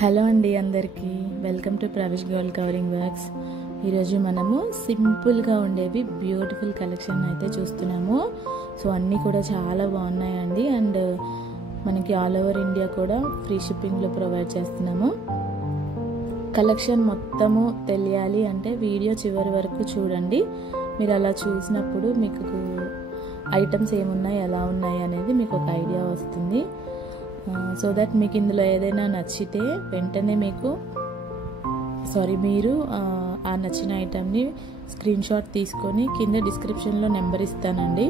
Hello అండి అందరికీ welcome to Pravesh gold covering works. ఈరోజు మనము సింపుల్గా ఉండేవి బ్యూటిఫుల్ కలెక్షన్ అయితే చూస్తున్నాము. సో అన్నీ కూడా చాలా బాగున్నాయండి. అండ్ మనకి ఆల్ ఓవర్ ఇండియా కూడా ఫ్రీ షిప్పింగ్లో ప్రొవైడ్ చేస్తున్నాము. కలెక్షన్ మొత్తము తెలియాలి అంటే వీడియో చివరి వరకు చూడండి. మీరు అలా చూసినప్పుడు మీకు ఐటమ్స్ ఏమున్నాయి, ఎలా ఉన్నాయి అనేది మీకు ఒక ఐడియా వస్తుంది. సో దట్ మీకు ఇందులో ఏదైనా నచ్చితే వెంటనే మీరు ఆ నచ్చిన ఐటమ్ని స్క్రీన్ షాట్ తీసుకొని కింద డిస్క్రిప్షన్లో నెంబర్ ఇస్తానండి.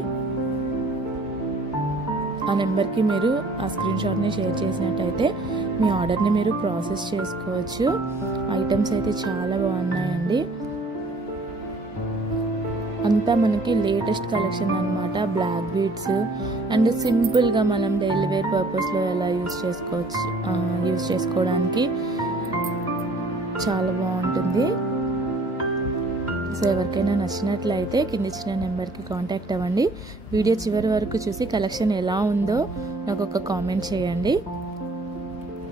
ఆ నెంబర్కి మీరు ఆ స్క్రీన్ షాట్ని షేర్ చేసినట్టయితే మీ ఆర్డర్ని మీరు ప్రాసెస్ చేసుకోవచ్చు. ఐటమ్స్ అయితే చాలా బాగున్నాయండి. అంతా మనకి లేటెస్ట్ కలెక్షన్ అన్నమాట. బ్లాక్ బీడ్స్ అండ్ సింపుల్గా మనం డైలీ వేర్ పర్పస్లో ఎలా యూజ్ చేసుకోవడానికి చాలా బాగుంటుంది. సో ఎవరికైనా నచ్చినట్లయితే కింద ఇచ్చిన నెంబర్కి కాంటాక్ట్ అవ్వండి. వీడియో చివరి వరకు చూసి కలెక్షన్ ఎలా ఉందో నాకు ఒక కామెంట్ చేయండి.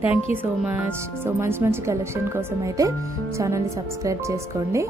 Thank you so much. మంచి కలెక్షన్ కోసం అయితే ఛానల్ని సబ్స్క్రైబ్ చేసుకోండి.